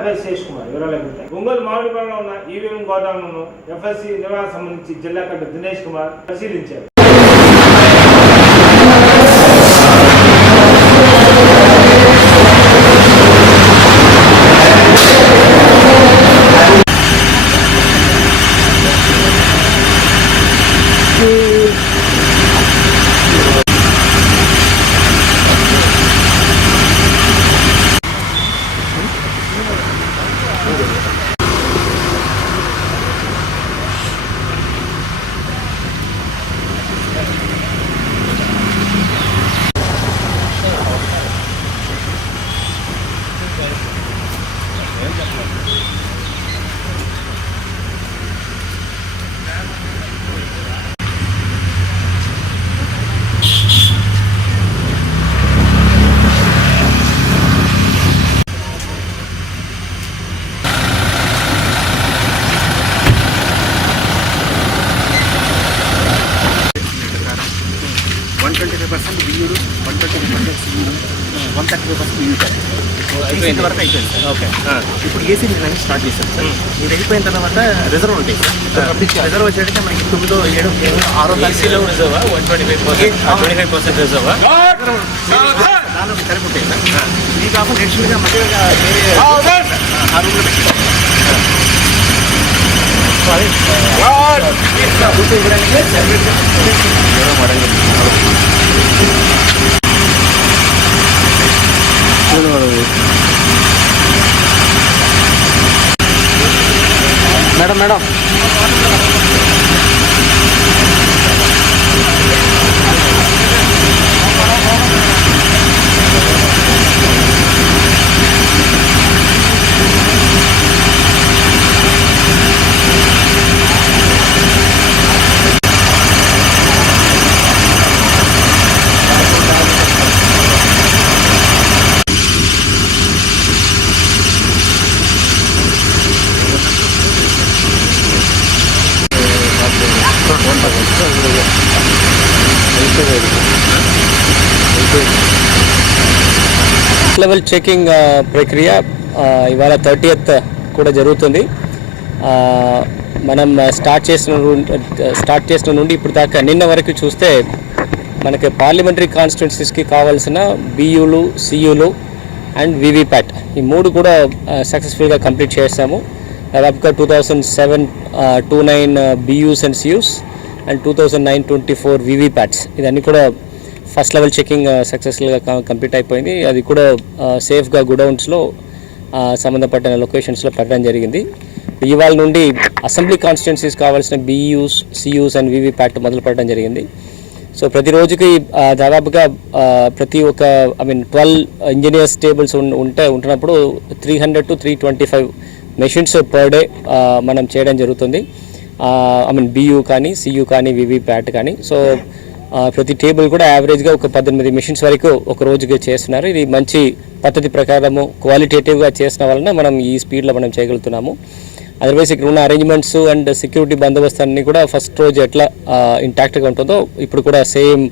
FS Sesh Kumar వివరాలు ఒంగోలు మామిడిపాడులో ఉన్న EVM గోదాములను FSC నిర్వహణ సంబంధించి జిల్లా కలెక్టర్ దినేష్ కుమార్ పరిశీలించారు. బియ్యూరు 125% సియూరు 135% యూటార్ అయిపోయింది వరకు అయిపోయింది సార్. ఓకే, ఇప్పుడు ఏసీ నేను స్టార్ట్ చేశాను సార్. ఇది అయిపోయిన తర్వాత రిజర్వ్ ఉంటాయి సార్. రిజర్వ్ వచ్చేటికి మనకి 9, 7, 6 రిజర్వ్ 25% రిజర్వ్ దానిలో కరెక్ట్ ఉంటాయి సార్. ఇది కాకుండా ఎడిషనల్గా మధ్యగా ఆ రూమ్లో పెట్టి మేడం లెవెల్ చెకింగ్ ప్రక్రియ ఇవాళ 30th కూడా జరుగుతుంది. మనం స్టార్ట్ చేసిన నుండి ఇప్పుడు దాకా నిన్న వరకు చూస్తే మనకి పార్లమెంటరీ కాన్స్టిట్యున్సీస్కి కావాల్సిన బియూలు, సియూలు అండ్ వివిప్యాట్ ఈ 3 కూడా సక్సెస్ఫుల్గా కంప్లీట్ చేసాము. దాదాపుగా 2729 బియూస్ అండ్ సియూస్ అండ్ 2924 వివిప్యాట్స్ ఇదన్నీ కూడా ఫస్ట్ లెవెల్ చెకింగ్ సక్సెస్ఫుల్గా కంప్లీట్ అయిపోయింది. అది కూడా సేఫ్గా గుడౌన్స్లో సంబంధపడ్డ లొకేషన్స్లో పెట్టడం జరిగింది. ఇవాళ నుండి అసెంబ్లీ కాన్స్టిట్యున్సీస్ కావాల్సిన బియూస్, సియూస్ అండ్ వివిప్యాట్ మొదలు పెట్టడం జరిగింది. సో ప్రతిరోజుకి దాదాపుగా ప్రతి ఒక్క 12 ఇంజనీర్స్ టేబుల్స్ ఉంటున్నప్పుడు 300 to 325 మెషిన్స్ పర్ డే మనం చేయడం జరుగుతుంది. బియూ కానీ, సియూ కానీ, వివిప్యాట్ కానీ. సో ప్రతి టేబుల్ కూడా యావరేజ్గా ఒక 18 మెషిన్స్ వరకు ఒక రోజుకి చేస్తున్నారు. ఇది మంచి పద్ధతి ప్రకారము క్వాలిటేటివ్గా చేసిన వలన మనం ఈ స్పీడ్లో మనం చేయగలుగుతున్నాము. అదర్వైజ్ ఇక్కడ ఉన్న అరేంజ్మెంట్స్ అండ్ సెక్యూరిటీ బందోబస్తు అన్నీ కూడా ఫస్ట్ రోజు ఎట్లా ఇంటాక్ట్గా ఉంటుందో ఇప్పుడు కూడా సేమ్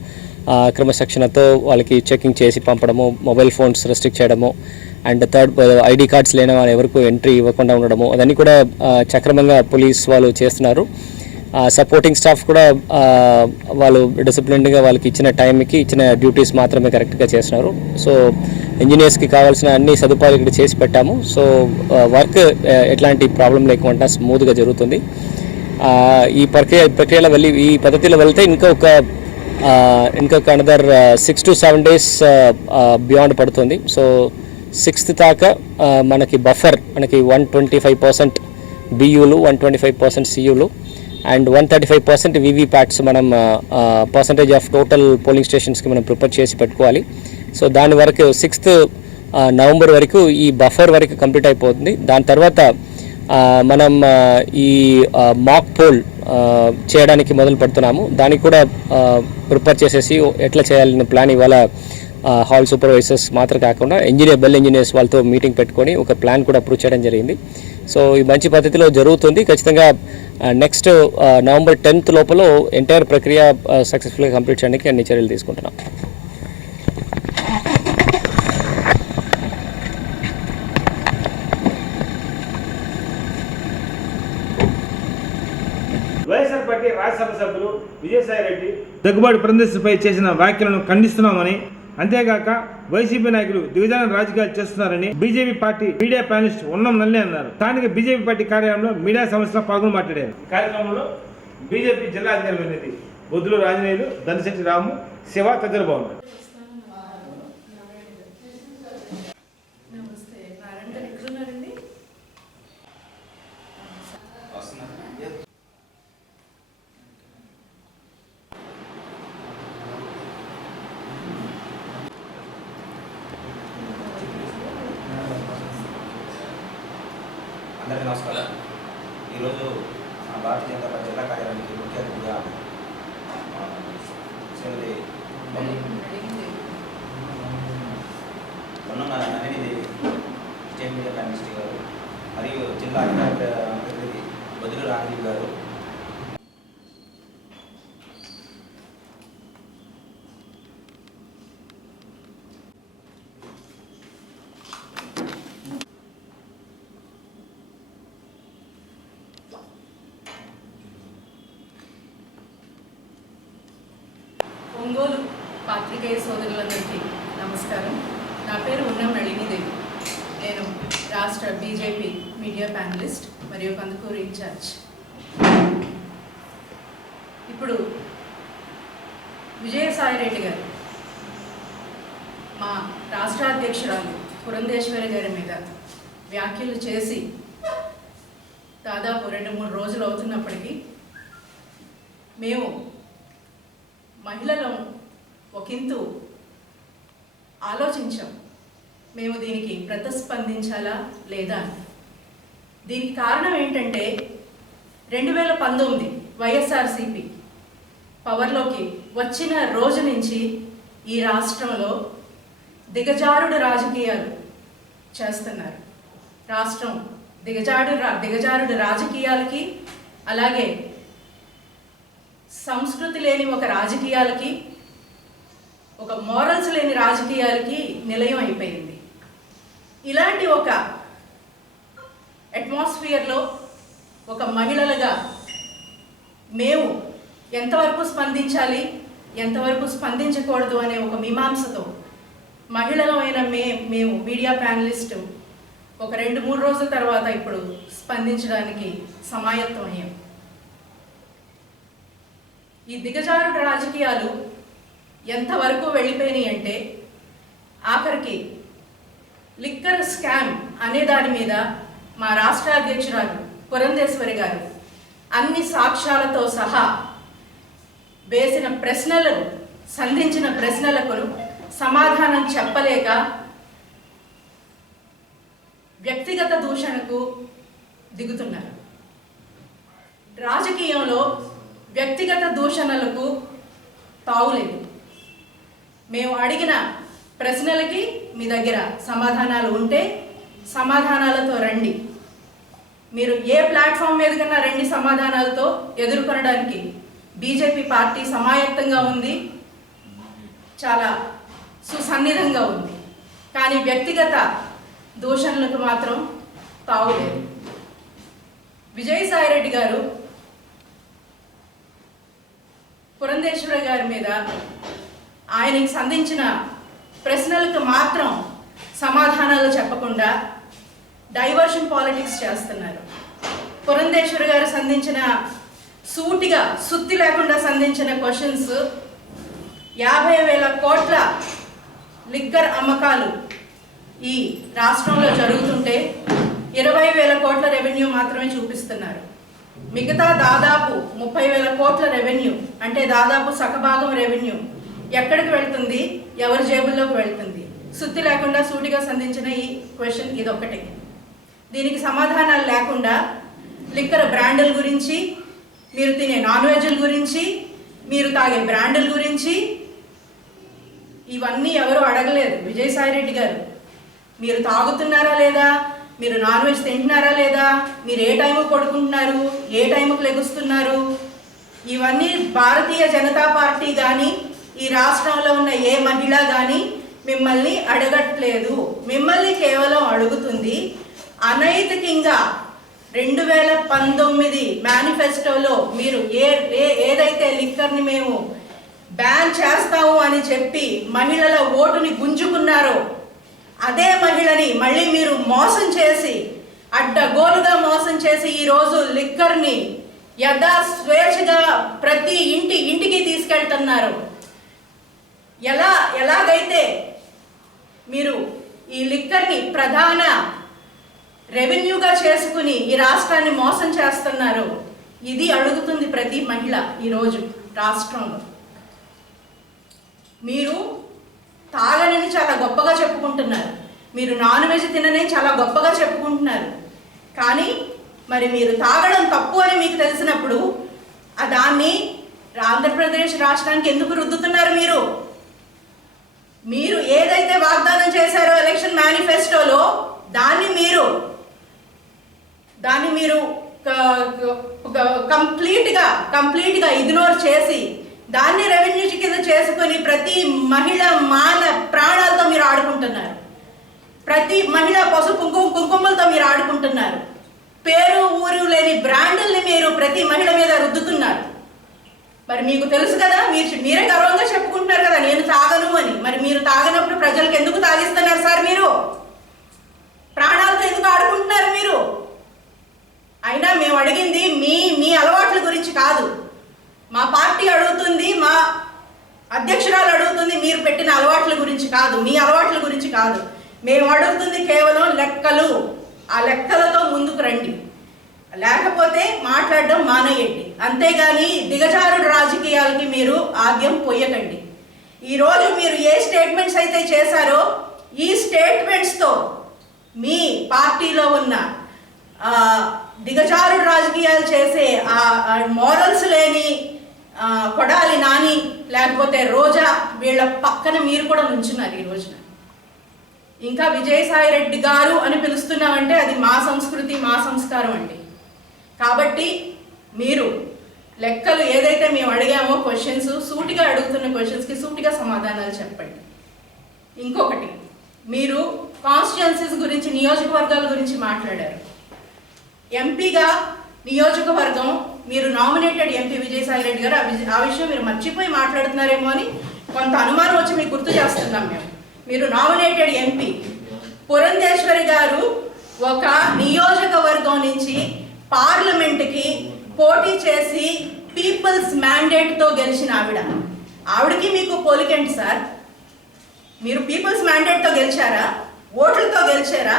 క్రమశిక్షణతో వాళ్ళకి చెకింగ్ చేసి పంపడము, మొబైల్ ఫోన్స్ రెస్ట్రిక్ట్ చేయడము అండ్ ఐడి కార్డ్స్ లేని వాళ్ళు ఎవరికి ఎంట్రీ ఇవ్వకుండా ఉండడము అదన్నీ కూడా సక్రమంగా పోలీస్ వాళ్ళు చేస్తున్నారు. సపోర్టింగ్ స్టాఫ్ కూడా వాళ్ళు డిసిప్లిన్డ్గా వాళ్ళకి ఇచ్చిన టైంకి ఇచ్చిన డ్యూటీస్ మాత్రమే కరెక్ట్గా చేస్తున్నారు. సో ఇంజనీర్స్కి కావాల్సిన అన్ని సదుపాయాలు ఇక్కడ చేసి పెట్టాము. సో వర్క్ ఎట్లాంటి ప్రాబ్లం లేకుండా స్మూత్గా జరుగుతుంది. ఈ ప్రక్రియలో ఈ పద్ధతిలో వెళ్తే ఇంకొక అనదర్ 6 to 7 days బియాండ్ పడుతుంది. సో 6th దాకా మనకి బఫర్ మనకి 125% బియూలు, 125% సియూలు అండ్ 135% వివిప్యాట్స్ మనం పర్సంటేజ్ ఆఫ్ టోటల్ పోలింగ్ స్టేషన్స్కి మనం ప్రిపేర్ చేసి పెట్టుకోవాలి. సో దాని వరకు 6th November వరకు ఈ బఫర్ వరకు కంప్లీట్ అయిపోతుంది. దాని తర్వాత మనం ఈ మాక్ పోల్ చేయడానికి మొదలు పెడుతున్నాము. దానికి కూడా ప్రిపేర్ చేసేసి ఎట్లా చేయాలనే ప్లాన్ ఇవాళ హాల్ సూపర్వైజర్స్ మాత్రం కాకుండా బెల్ ఇంజనీర్స్ వాళ్ళతో మీటింగ్ పెట్టుకొని ఒక ప్లాన్ కూడా అప్రూవ్ చేయడం జరిగింది. సో ఈ మంచి పద్ధతిలో జరుగుతుంది. ఖచ్చితంగా నెక్స్ట్ November 10th లోపల ఎంటైర్ ప్రక్రియ సక్సెస్ఫుల్గా కంప్లీట్ చేయడానికి అన్ని చర్యలు తీసుకుంటున్నాం. విజయసాయి రెడ్డి దగ్గుబాటి పురంధేశ్వరిపై చేసిన వ్యాఖ్యలను ఖండిస్తున్నామని, అంతేగాక వైసీపీ నాయకులు దిగజాన రాజకీయాలు చేస్తున్నారని బీజేపీ పార్టీ మీడియా ప్యానలిస్ట్ ఉన్నం నల్లి అన్నారు. స్థానిక బీజేపీ పార్టీ కార్యాలయంలో మీడియా సమస్యలో పాల్గొని మాట్లాడారు. కార్యక్రమంలో బీజేపీ జిల్లా అధికారి ప్రతినిధి బొద్దుల రాజనేయులు, దనిశెట్టి రాము, శివ తదితరులు బాగున్నారు. అందరికీ నమస్కారం. ఈరోజు భారతీయ జనతా పార్టీ జిల్లా కార్యాలయానికి ముఖ్య అతిథిగా శ్రీమతి నళిని స్టేట్ మీడియా ప్యానలిస్ట్ గారు మరియు జిల్లా అధికార ప్రతినిధి బొద్దుల రాజీవ్ గారు, ఒంగోలు పాత్రికేయ సోదరులందరికీ నమస్కారం. నా పేరు ఉన్నం నళినీదేవి. నేను రాష్ట్ర బీజేపీ మీడియా ప్యానలిస్ట్ మరియు కందుకూరు ఇన్ఛార్జ్. ఇప్పుడు విజయసాయి రెడ్డి గారు మా రాష్ట్ర అధ్యక్షురాలు పురంధేశ్వరి గారి మీద వ్యాఖ్యలు చేసి దాదాపు 2-3 రోజులు అవుతున్నప్పటికీ మేము మహిళలు ఒకంతు ఆలోచించాం, మేము దీనికి ప్రతిస్పందించాలా లేదా. దీనికి కారణం ఏంటంటే 2019 వైఎస్ఆర్సీపీ పవర్లోకి వచ్చిన రోజు నుంచి ఈ రాష్ట్రంలో దిగజారుడు రాజకీయాలు చేస్తున్నారు. రాష్ట్రం దిగజారుడు రాజకీయాలకి, అలాగే సంస్కృతి లేని ఒక రాజకీయాలకి, ఒక మోరల్స్ లేని రాజకీయాలకి నిలయం అయిపోయింది. ఇలాంటి ఒక అట్మాస్ఫియర్లో ఒక మహిళలుగా మేము ఎంతవరకు స్పందించాలి, ఎంతవరకు స్పందించకూడదు అనే ఒక మీమాంసతో మహిళలమైన మేము మీడియా ప్యానలిస్ట్ ఒక 2-3 రోజుల తర్వాత ఇప్పుడు స్పందించడానికి సమాయత్తం అయ్యాం. ఈ దిగజారుడు రాజకీయాలు ఎంతవరకు వెళ్ళిపోయినాయి అంటే ఆఖరికి లిక్కర్ స్కామ్ అనే దాని మీద మా రాష్ట్ర అధ్యక్షురాలు పురంధేశ్వరి గారు అన్ని సాక్ష్యాలతో సహా వేసిన ప్రశ్నలను, సంధించిన ప్రశ్నలకు సమాధానం చెప్పలేక వ్యక్తిగత దూషణకు దిగుతున్నారు. రాజకీయంలో వ్యక్తిగత దూషణలకు తావులేదు. మేము అడిగిన ప్రశ్నలకి మీ దగ్గర సమాధానాలు ఉంటే సమాధానాలతో రండి. మీరు ఏ ప్లాట్ఫామ్ మీద కన్నా రండి, సమాధానాలతో ఎదుర్కొనడానికి బీజేపీ పార్టీ సమాయత్తంగా ఉంది, చాలా సుసన్నిధంగా ఉంది. కానీ వ్యక్తిగత దూషణలకు మాత్రం తావులేదు. విజయసాయి రెడ్డి గారు పురంధేశ్వరి గారి మీద ఆయనకి సంధించిన ప్రశ్నలకు మాత్రం సమాధానాలు చెప్పకుండా డైవర్షన్ పాలిటిక్స్ చేస్తున్నారు. పురంధేశ్వరి గారు సంధించిన సూటిగా సుత్తి లేకుండా సంధించిన క్వశ్చన్స్ 50,000 కోట్ల లిక్కర్ అమ్మకాలు ఈ రాష్ట్రంలో జరుగుతుంటే 20,000 కోట్ల రెవెన్యూ మాత్రమే చూపిస్తున్నారు. మిగతా దాదాపు 30,000 కోట్ల రెవెన్యూ, అంటే దాదాపు సగభాగం రెవెన్యూ ఎక్కడికి వెళ్తుంది, ఎవరి జేబుల్లోకి వెళ్తుంది? సుత్తి లేకుండా సూటిగా సంధించిన ఈ క్వశ్చన్ ఇదొక్కటే. దీనికి సమాధానాలు లేకుండా లిక్కర్ బ్రాండుల గురించి, మీరు తినే నాన్ వెజ్ల గురించి, మీరు తాగే బ్రాండుల గురించి ఇవన్నీ ఎవరు అడగలేదు. విజయసాయి రెడ్డి గారు, మీరు తాగుతున్నారా లేదా, మీరు నాన్ వెజ్ తింటున్నారా లేదా, మీరు ఏ టైంకి పడుకుంటున్నారు, ఏ టైంకి లెగుస్తున్నారు, ఇవన్నీ భారతీయ జనతా పార్టీ కానీ ఈ రాష్ట్రంలో ఉన్న ఏ మహిళ కానీ మిమ్మల్ని అడగట్లేదు. మిమ్మల్ని కేవలం అడుగుతుంది అనైతికంగా 2019 మేనిఫెస్టోలో మీరు ఏదైతే లిక్కర్ని మేము బ్యాన్ చేస్తాము అని చెప్పి మహిళల ఓటుని గుంజుకున్నారో అదే మహిళని మళ్ళీ మీరు మోసం చేసి అడ్డగోలుగా మోసం చేసి ఈరోజు లిక్కర్ని స్వేచ్ఛగా ప్రతి ఇంటికి తీసుకెళ్తున్నారు. ఎలాగైతే మీరు ఈ లిక్కర్ని ప్రధాన రెవెన్యూగా చేసుకుని ఈ రాష్ట్రాన్ని మోసం చేస్తున్నారు, ఇది అడుగుతుంది ప్రతి మహిళ ఈరోజు రాష్ట్రంలో. మీరు తాగనని చాలా గొప్పగా చెప్పుకుంటున్నారు, మీరు నాన్ వెజ్ తినని చాలా గొప్పగా చెప్పుకుంటున్నారు. కానీ మరి మీరు తాగడం తప్పు అని మీకు తెలిసినప్పుడు దాన్ని ఆంధ్రప్రదేశ్ రాష్ట్రానికి ఎందుకు రుద్దుతున్నారు? మీరు ఏదైతే వాగ్దానం చేశారో ఎలక్షన్ మేనిఫెస్టోలో దాన్ని మీరు కంప్లీట్గా ఇగ్నోర్ చేసి దాన్ని రెవెన్యూ కింద చేసుకొని ప్రతి మహిళ ప్రాణాలతో మీరు ఆడుకుంటున్నారు. ప్రతి మహిళ పసుపు కుంకుమలతో మీరు ఆడుకుంటున్నారు. పేరు ఊరు లేని బ్రాండుల్ని మీరు ప్రతి మహిళ మీద రుద్దుతున్నారు. మరి మీకు తెలుసు కదా, మీరే గర్వంగా చెప్పుకుంటున్నారు కదా నేను తాగను అని. మరి మీరు తాగనప్పుడు ప్రజలకు ఎందుకు తాగిస్తున్నారు సార్? మీరు ప్రాణాలతో ఎందుకు ఆడుకుంటున్నారు మీరు? అయినా మేము అడిగింది మీ అలవాట్ల గురించి కాదు, మా పార్టీ అడుగుతుంది, మా అధ్యక్షురాలు అడుగుతుంది మీరు పెట్టిన అలవాట్ల గురించి కాదు, మీ అలవాట్ల గురించి కాదు. మేము అడుగుతుంది కేవలం లెక్కలు. ఆ లెక్కలతో ముందుకు రండి, లేకపోతే మాట్లాడడం మానేయండి. అంతేగాని దిగజారుడు రాజకీయాలకి మీరు ఆద్యం పోయకండి. ఈరోజు మీరు ఏ స్టేట్మెంట్స్ అయితే చేశారో ఈ స్టేట్మెంట్స్తో మీ పార్టీలో ఉన్న దిగజారుడు రాజకీయాలు చేసే మోరల్స్ లేని కొడాలి నాని లేకపోతే రోజా వీళ్ళ పక్కన మీరు కూడా నుంచున్నారు ఈ రోజున. ఇంకా విజయసాయి రెడ్డి గారు అని పిలుస్తున్నామంటే అది మా సంస్కృతి, మా సంస్కారం అండి. కాబట్టి మీరు లెక్కలు ఏదైతే మేము అడిగామో క్వశ్చన్స్, సూటిగా అడుగుతున్న క్వశ్చన్స్కి సూటిగా సమాధానాలు చెప్పండి. ఇంకొకటి, మీరు కాన్స్టిట్యుయెన్సీస్ గురించి, నియోజకవర్గాల గురించి మాట్లాడారు. ఎంపీగా నియోజకవర్గం మీరు నామినేటెడ్ ఎంపీ విజయసాయి రెడ్డి గారు, ఆ విషయం మీరు మర్చిపోయి మాట్లాడుతున్నారేమో అని కొంత అనుమానం వచ్చి మీకు గుర్తు చేస్తున్నాం మేము. మీరు నామినేటెడ్ ఎంపీ. పురంధేశ్వరి గారు ఒక నియోజకవర్గం నుంచి పార్లమెంట్కి పోటీ చేసి పీపుల్స్ మ్యాండేట్తో గెలిచిన ఆవిడకి మీకు పోలికేంటి సార్? మీరు పీపుల్స్ మ్యాండేట్తో గెలిచారా? ఓట్లతో గెలిచారా?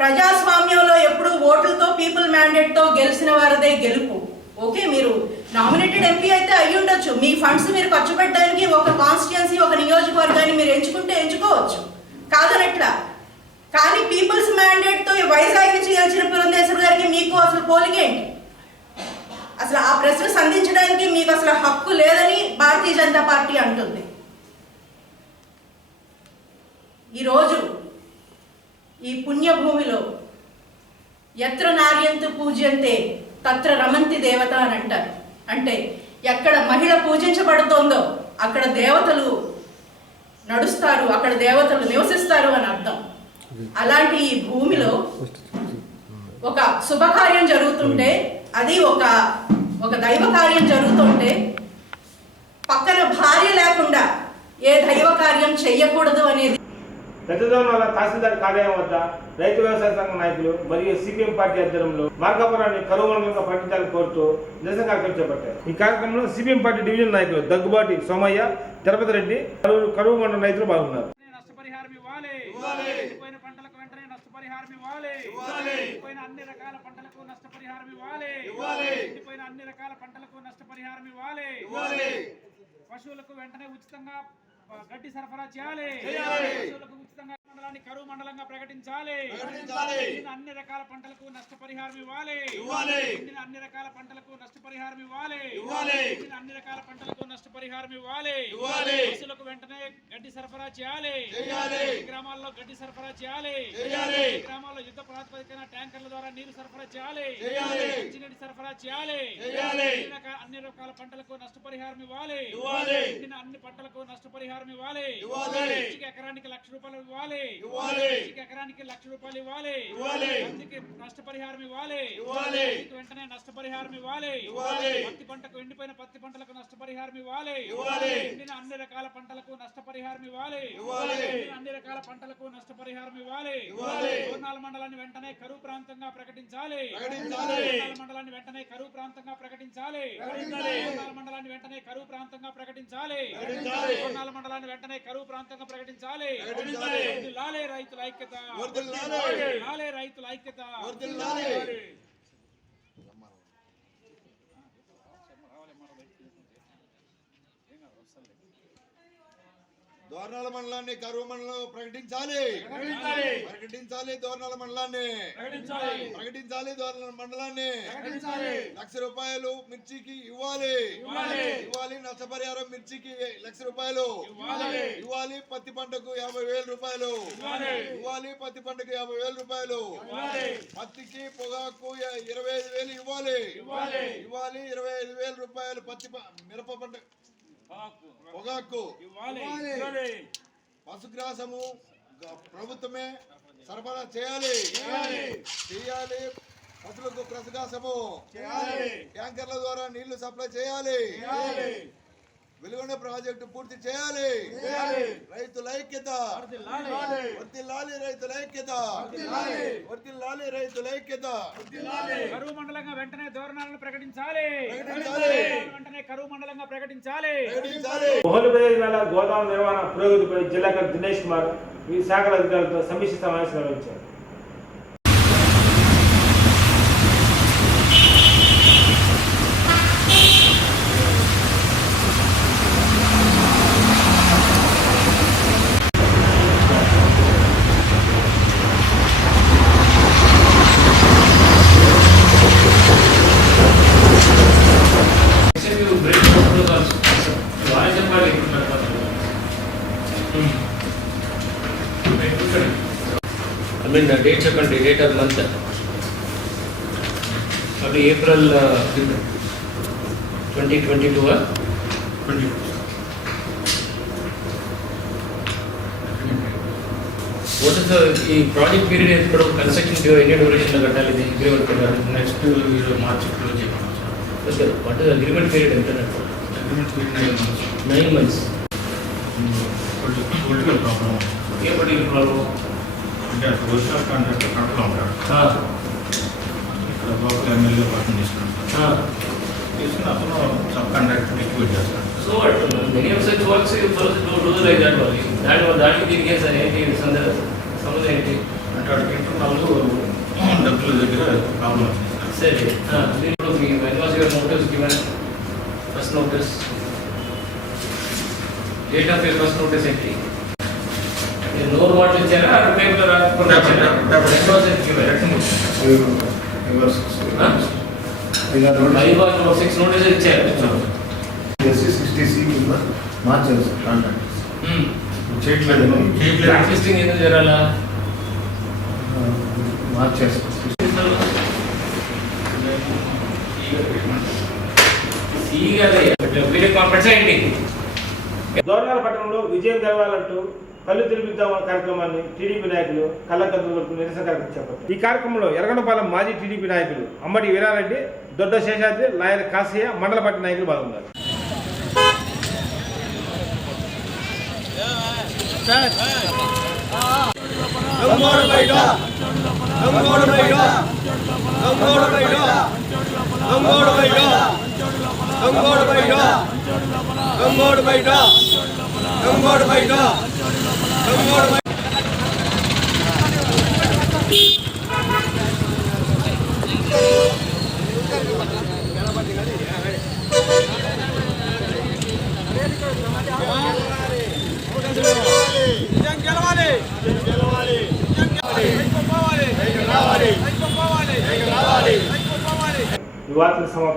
ప్రజాస్వామ్యంలో ఎప్పుడు ఓట్లతో పీపుల్ మ్యాండేట్తో గెలిచిన వారిదే గెలుపు. ఓకే, మీరు నామినేటెడ్ ఎంపీ అయితే అయ్యి ఉండొచ్చు, మీ ఫండ్స్ మీరు ఖర్చు పెట్టడానికి ఒక కాన్స్టిట్యుయెన్సీ, ఒక నియోజకవర్గాన్ని మీరు ఎంచుకోవచ్చు, కాదనట్లా. కానీ పీపుల్స్ మ్యాండేట్తో వైజాగ్ నుంచి గెలిచిన పురంధేశ్వరి గారికి మీకు అసలు పోలికేంటి? అసలు ఆ ప్రశ్న సంధించడానికి మీకు అసలు హక్కు లేదని భారతీయ జనతా పార్టీ అంటుంది. ఈరోజు ఈ పుణ్యభూమిలో ఎత్ర నార్యంతు పూజ్యంతే తత్ర రమంతి దేవత అని అంటారు. అంటే ఎక్కడ మహిళ పూజించబడుతోందో అక్కడ దేవతలు నడుస్తారు, అక్కడ దేవతలు నివసిస్తారు అని అర్థం. అలాంటి ఈ భూమిలో ఒక శుభకార్యం జరుగుతుంటే, అది ఒక దైవ కార్యం జరుగుతుంటే పక్కన భార్య లేకుండా ఏ దైవ కార్యం చెయ్యకూడదు అనేది పెద్దదోనల తహసీల్దార్ కార్యాలయం వద్ద రైతు వ్యవసాయ సంఘం నాయకులు మరియు సిపిఎం పార్టీ ఆధ్వర్యంలో మార్కాపురాన్ని కరువు మండలంగా ప్రకటించాలని కోరుతూ నిరసన కార్యక్రమం చేపట్టారు. ఈ కార్యక్రమంలో సిపిఎం పార్టీ డివిజన్ నాయకులు దగ్గుబాటి సోమయ్య, తిరుపతి రెడ్డి, కరువు మండలం రైతులు పాల్గొన్నారు. పంటలకు వెంటనే నష్టపరిహారం ఇవ్వాలి. అన్ని రకాల పంటలకు నష్టపరిహారం ఇవ్వాలి. అన్ని రకాల పంటలకు నష్టపరిహారం ఇవ్వాలి. పశువులకు వెంటనే ఉచితంగా గడ్డి సరఫరా చేయాలి. పశువులకు ఉచితంగా మండలాన్ని కరువు మండలంగా ప్రకటించాలి. అన్ని రకాల పంటలకు నష్టపరిహారం ఇవ్వాలి. అన్ని రకాల పంటలకు నష్టపరిహారం ఇవ్వాలి. అన్ని రకాల పంటలకు నష్టపరిహారం నష్టపరిహారం ఇవ్వాలి. పశువులకు వెంటనే గడ్డి సరఫరా చేయాలి. గ్రామాల్లో గడ్డి సరఫరా చేయాలి. గ్రామాల్లో యుద్ధ ప్రాతిపదికన ట్యాంకర్ల ద్వారా నీరు సరఫరా చేయాలి. మంచినీటి సరఫరా చేయాలి. అన్ని రకాల పంటలకు నష్టపరిహారం ఇవ్వాలి. అన్ని పంటలకు నష్టపరిహారం ఇవ్వాలి. ఎకరానికి ₹1,00,000 ఇవ్వాలి. ఎకరానికి ₹1,00,000 ఇవ్వాలి. అందుకే నష్టపరిహారం ఇవ్వాలి. వెంటనే నష్టపరిహారం ఇవ్వాలి. పత్తి పంటకు ఎండిపోయిన పత్తి పంటలకు నష్టపరిహారం ఇవ్వాలి. అన్ని రకాల పంటలకు నష్టపరిహారం ఇవ్వాలి. అన్ని రకాల పంటలకు నష్టపరిహారం ఇవ్వాలి. దోర్నాల మండలాన్ని వెంటనే కరువు ప్రాంతంగా ప్రకటించాలి. మండలాన్ని వెంటనే కరువు ప్రాంతంగా ప్రకటించాలి. మండలాన్ని వెంటనే కరువు ప్రాంతంగా ప్రకటించాలి. దోర్నాల మండలాన్ని వెంటనే కరువు ప్రాంతంగా ప్రకటించాలి. లాలే రైతుల ఐక్యత, లాలే రైతుల ఐక్యత. దోర్నాల మండలాన్ని కరువు మండలం ప్రకటించాలి. దోర్నాల మండలాన్ని ప్రకటించాలి. దోర్నాల మండలాన్ని ₹1,00,000 మిర్చికి ఇవ్వాలి. నష్టపరిహారం మిర్చికి ₹1,00,000 ఇవ్వాలి. పత్తి పంటకు ₹50,000 ఇవ్వాలి. పత్తికి పొగాకు ₹25,000 ఇవ్వాలి. ₹25,000 పత్తి మిరప పంట పొగాకు పశుగ్రాసము ప్రభుత్వమే సరఫరా చేయాలి. పశువులకు పశుగ్రాసము ట్యాంకర్ల ద్వారా నీళ్లు సప్లై చేయాలి. వెలుగొండ ప్రాజెక్టు పూర్తి చేయాలి. రైతుల ఐక్యత వర్ధిల్లాలి. రైతుల ఐక్యత. కరువు మండలంగా వెంటనే ధోరణాలను ప్రకటించాలి. వెంటనే కరువు మండలంగా ప్రకటించాలి. మొహల్బేల్ మేళ గోదాం నిర్వహణ పురోగతిపై జిల్లా కలెక్టర్ దినేష్ కుమార్ ఈ శాఖల అధికారులతో సమీక్ష సమావేశం నిర్వహించారు. డేట్ చెప్పండి, డేట్ ఆఫ్ మంత్. అప్పుడు ఏప్రిల్ 2022. వాట్ ఇస్ ఈ ప్రాజెక్ట్ పీరియడ్ ఎప్పుడు కన్స్ట్రక్షన్ ఎన్ని డ్యూరేషన్లో కట్టాలి? ఇది అగ్రిమెంట్ నెక్స్ట్ మార్చి క్లోజ్ చేయమన్నారు sir. What is agreement period ఎంత? Agreement period 9 months. Political problem. ఏ పొలిటికల్ ప్రాబ్లం? అంటే ఒరిజినల్ కాంట్రాక్ట్ కట్టలో ఉంటాడు. ఇక్కడ లోకల్ ఎమ్మెల్యే పర్సన్ తీసుకున్నాం. తీసుకుని అతను సబ్ కాంట్రాక్ట్ ఎక్విట్ చేస్తాడు. So many of such works do like that only. దానికి దీనికి సార్ ఏంటి సంబంధం ఏంటి? అంటే వాడికి ఇంటర్నల్ డబ్బుల దగ్గర ప్రాబ్లం వచ్చింది. సరే, ఇప్పుడు మీ when was your notice given first notice, date of your first notice ఏంటి? నోరు వాటిల్ ఇచ్చారా? పేపర్ రాకుండా ఇచ్చారు. 6 నోటీసులు ఇచ్చారు. SC60C కింద మార్చారు సార్ కాంట్రాక్ట్. చేయట్లేదు. బ్లాక్ లిస్టింగ్ ఎందుకు జరగాలా? మార్చేస్తారు. వీడియో కాన్ఫరెన్స్ ఏంటి? దోర్నాల పట్టణంలో విజయం గెలవాలంటూ కళ్ళు తిరిగిద్దాం కార్యక్రమాన్ని టీడీపీ నాయకులు కళ్ళకద్దులకు నిరసన కార్యక్రమం చేపట్టారు. ఈ కార్యక్రమంలో ఎర్రగొండపాలెం మాజీ టీడీపీ నాయకులు అమ్మటి వీరారెడ్డి, దొడ్డ శేషాద్రి, లాయర్ కాసియా, మండల పార్టీ నాయకులు పాల్గొన్నారు. ఈ వార్తలు సమాప్తం.